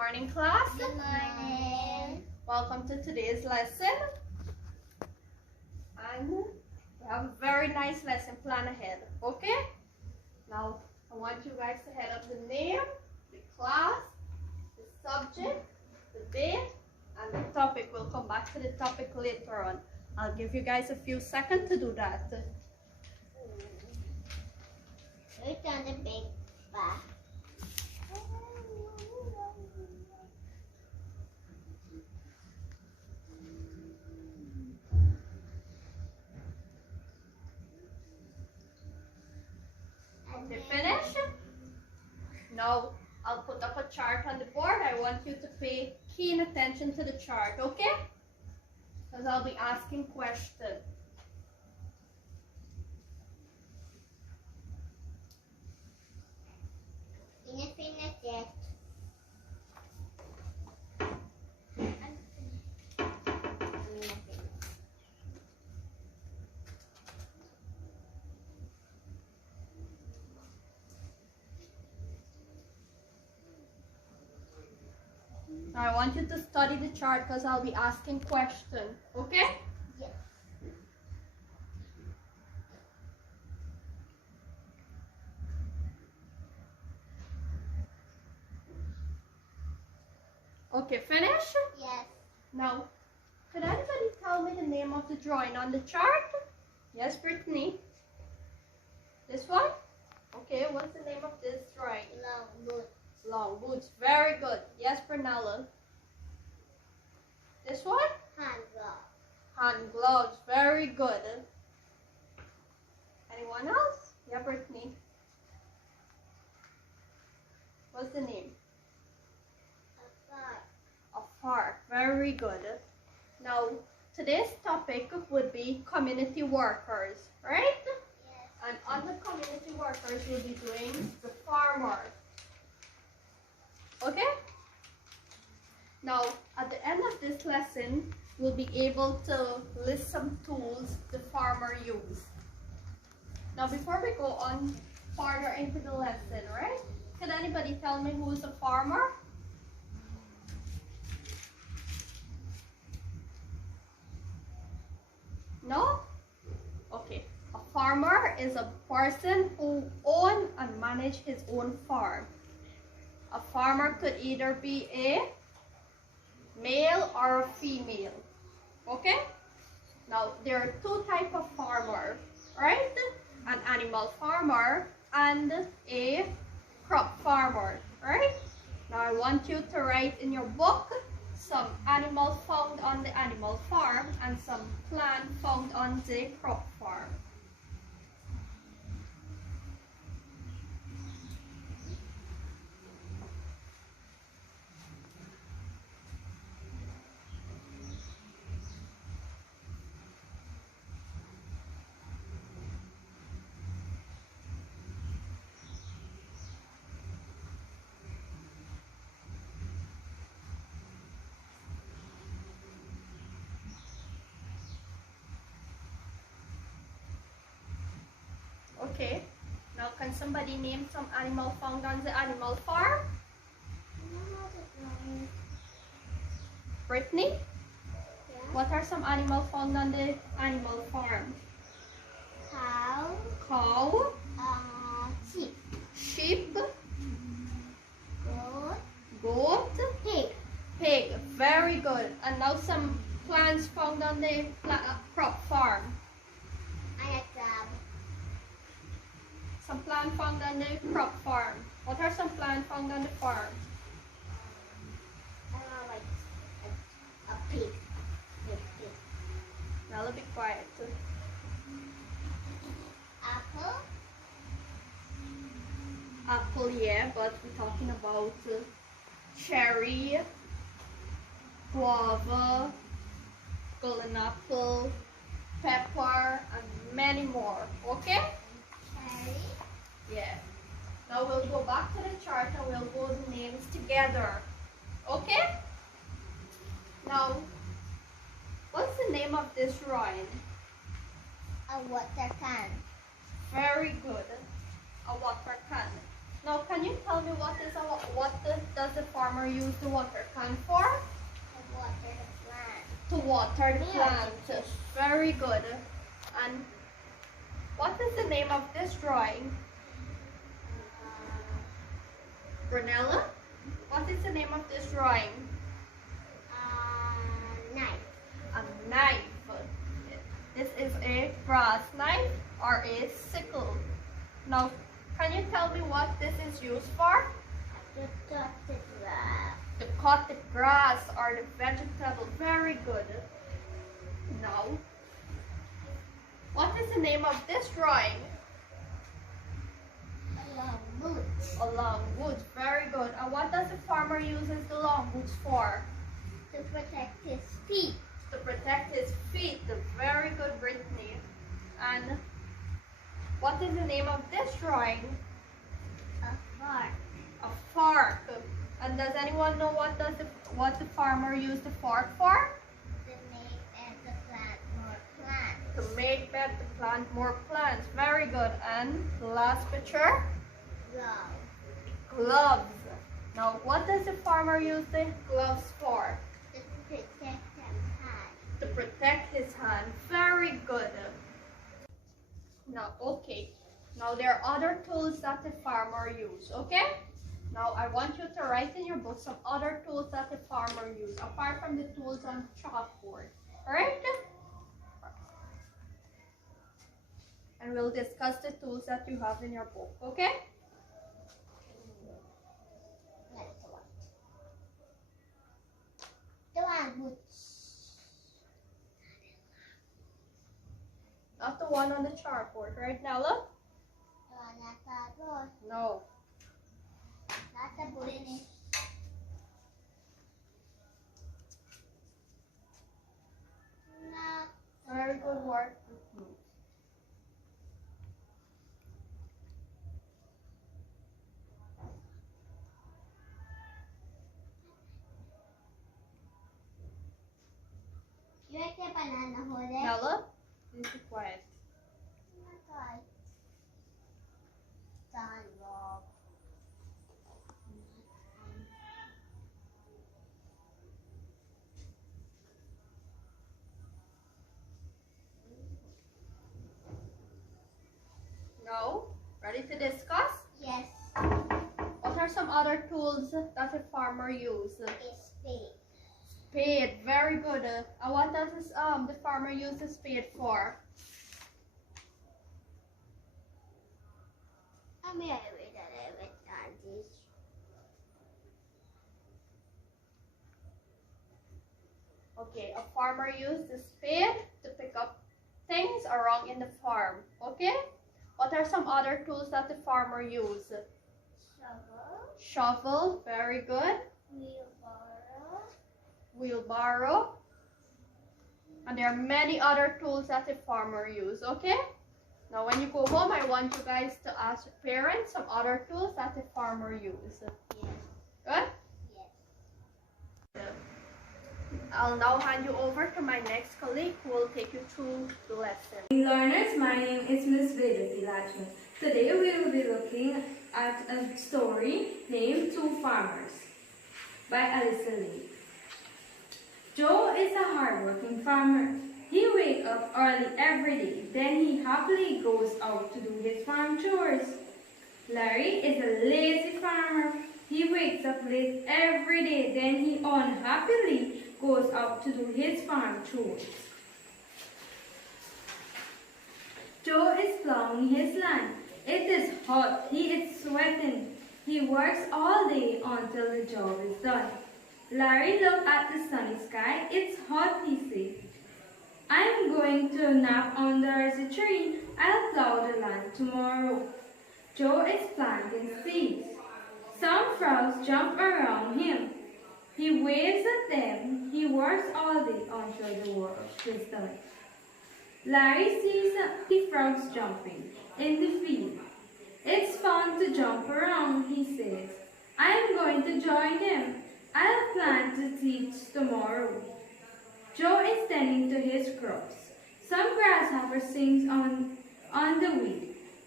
morning, class. Good morning. Welcome to today's lesson. And we have a very nice lesson plan ahead, okay? Now, I want you guys to head up the name, the class, the subject, the date, and the topic. We'll come back to the topic later on. I'll give you guys a few seconds to do that. Look on the big bar. Okay, finish? Now, I'll put up a chart on the board. I want you to pay keen attention to the chart, okay? Because I'll be asking questions. Finish it. Now, I want you to study the chart because I'll be asking questions, okay? Yes. Okay, finish? Yes. Now, could anybody tell me the name of the drawing on the chart? Yes, Brittany? This one? Okay, what's the name of this drawing? Long boot. Long boots. Very good. Yes, Brunella. This one? Hand glove. Hand gloves. Very good. Anyone else? Yeah, Brittany. What's the name? A fork. A fork. Very good. Now, today's topic would be community workers, right? Yes. And on the community workers, we'll be doing the farmer. Okay? Now, at the end of this lesson, we'll be able to list some tools the farmer use. Now, before we go on further into the lesson, right? Can anybody tell me who's a farmer? No? Okay. A farmer is a person who owns and manages his own farm. A farmer could either be a male or a female. Okay? Now, there are two types of farmer, right? An animal farmer and a crop farmer, right? Now, I want you to write in your book some animal found on the animal farm and some plant found on the crop farm. Okay, now can somebody name some animal found on the animal farm? Brittany? Yeah. What are some animals found on the animal farm? Cow. Cow, Sheep. sheep, Goat. goat, Pig. pig. Very good. And now some plants found on the crop farm. And a crab. Some plants found on the crop farm. What are some plants found on the farm? Like a pig. Pig. Now be quiet. Apple. Apple, yeah, but we're talking about cherry, guava, golden apple, pepper, and many more. Okay? Cherry. Yeah. Now we'll go back to the chart and we'll go the names together. Okay? Now, what's the name of this drawing? A water can. Very good. A water can. Now, can you tell me does the farmer use the water can for? To water the plant. To water the Yeah. plant. Very good. And what is the name of this drawing? Brunella? What is the name of this drawing? Knife. A knife. This is a brass knife or a sickle. Now, can you tell me what this is used for? To cut the grass. To cut the grass or the vegetable. Very good. Now, what is the name of this drawing? Long boots. A long boot. Very good. And what does the farmer uses the long boots for? To protect his feet. To protect his feet. Very good, Brittany. And what is the name of this drawing? A fork. A fork. And does anyone know what the farmer used the fork for? To make the plant more plants. To make that the plant more plants. Very good. And the last picture? Gloves. Gloves. Now, what does the farmer use the gloves for? To protect his hand. To protect his hand. Very good. Now, okay. Now, there are other tools that the farmer use, okay? Now, I want you to write in your book some other tools that the farmer use, apart from the tools on chalkboard. Alright? And we'll discuss the tools that you have in your book, okay? That's what. The one boots. Not the one on the chalkboard, right, Nella? The one at the door. No. Not the boots. Not Very good work. You like the banana holder? Nella, please be quiet. Okay. Sidewalk. No? Ready to discuss? Yes. What are some other tools that a farmer uses? It's big. Spade, very good. And what does the farmer use the spade for? I'm going to read a little bit on this. Okay, a farmer uses the spade to pick up things around in the farm. Okay? What are some other tools that the farmer uses? Shovel. Shovel, very good. Wheelbarrow. Wheelbarrow. And there are many other tools that the farmer uses. Okay? Now when you go home, I want you guys to ask your parents some other tools that the farmer uses. Yes. Good? Yes. I'll now hand you over to my next colleague who will take you through the lesson. Learners, my name is Miss Vaidwattie Latchman. Today we will be looking at a story named Two Farmers by Alyssa Lee. Joe is a hard-working farmer. He wakes up early every day, then he happily goes out to do his farm chores. Larry is a lazy farmer. He wakes up late every day, then he unhappily goes out to do his farm chores. Joe is plowing his land. It is hot. He is sweating. He works all day until the job is done. Larry looked at the sunny sky. It's hot, he said. I'm going to nap under the tree. I'll plow the land tomorrow. Joe is planting seeds. Some frogs jump around him. He waves at them. He works all day until the work is done. Larry sees the frogs jumping in the field. It's fun to jump around, he says. I'm going to join them. I'll plant the seeds tomorrow. Joe is tending to his crops. Some grasshopper sings on the wheat.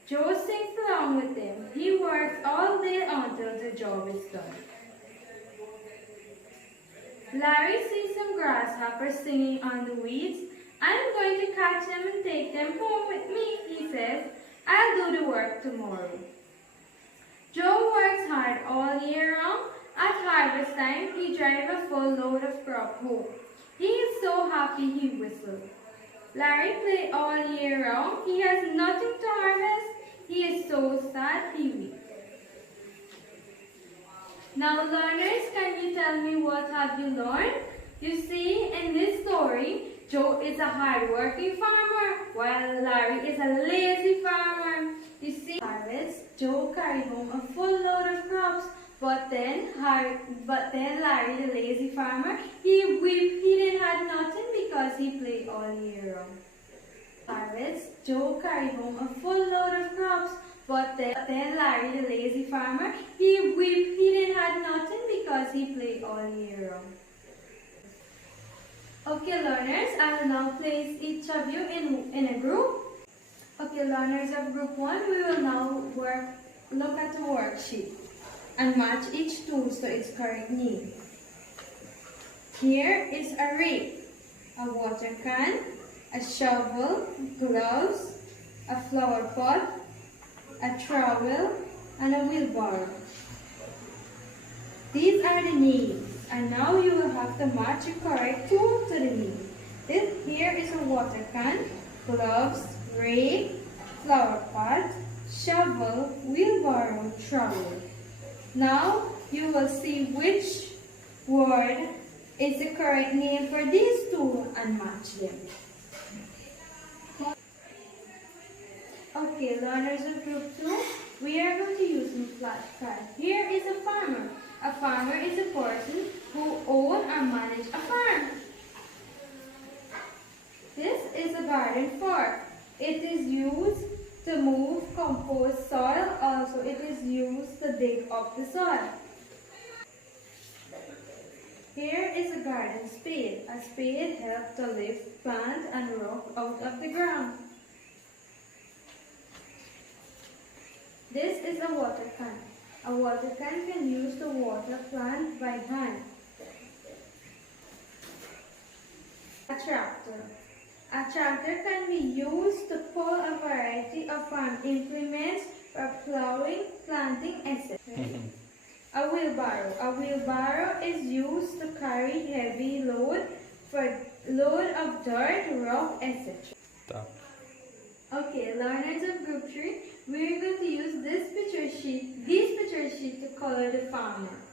Joe sings along with them. He works all day until the job is done. Larry sees some grasshoppers singing on the weeds. I'm going to catch them and take them home with me, he says. I'll do the work tomorrow. Joe works hard all year round. At harvest time, he drives a full load of crop home. He is so happy he whistles. Larry plays all year round. He has nothing to harvest. He is so sad he weeps. Now learners, can you tell me what have you learned? You see, in this story, Joe is a hard-working farmer, while Larry is a lazy farmer. You see, harvest, Joe carried home a full load of crops, but then Larry, the lazy farmer, he didn't have nothing because he played all year round. Harvest, Joe carried home a full load of crops, but then Larry, the lazy farmer, he didn't have nothing because he played all year round. Okay, learners, I will now place each of you in a group. Okay, learners of group 1, we will now look at the worksheet and match each tool to its correct name. Here is a rake, a water can, a shovel, gloves, a flower pot, a trowel, and a wheelbarrow. These are the names, and now you will have to match your correct tool to the name. Here is a water can, gloves, rake, flower pot, shovel, wheelbarrow, trowel. Now you will see which word is the correct name for these two and match them. Okay, learners of group 2, we are going to use some flashcards. Here is a farmer. A farmer is a person who owns or manages a farm. This is a garden fork. It is used to move compost soil. Also, it is used to dig up the soil. Here is a garden spade. A spade helps to lift plant and rock out of the ground. This is a water can. A water can be used to water plants by hand. A tractor. A tractor can be used to pull a variety of farm implements for plowing, planting, etc. A wheelbarrow. A wheelbarrow is used to carry heavy load of dirt, rock, etc. Stop. Okay, learners of group 3, we are going to use these picture sheet to color the farmer.